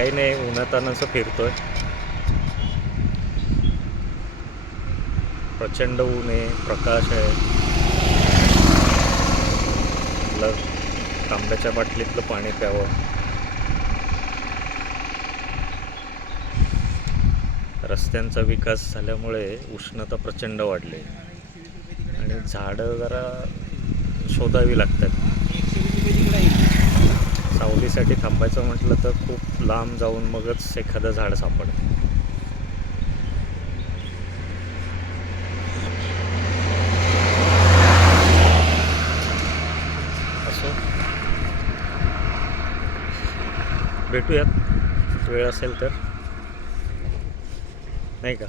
काही नाही, उन्हातान्हाचं फिरतोय. प्रचंड ऊन आहे, प्रकाश आहे. म्हटलं तांब्याच्या बाटलीतलं पाणी प्यावं. रस्त्यांचा विकास झाल्यामुळे उष्णता प्रचंड वाढली आणि झाडं जरा शोधावी लागतात. सावलीसाठी थांबायचं म्हटलं तर खूप लांब जाऊन मगच एखादं झाड सापडतं. असो, भेटूयात वेळ असेल तर, नाही का?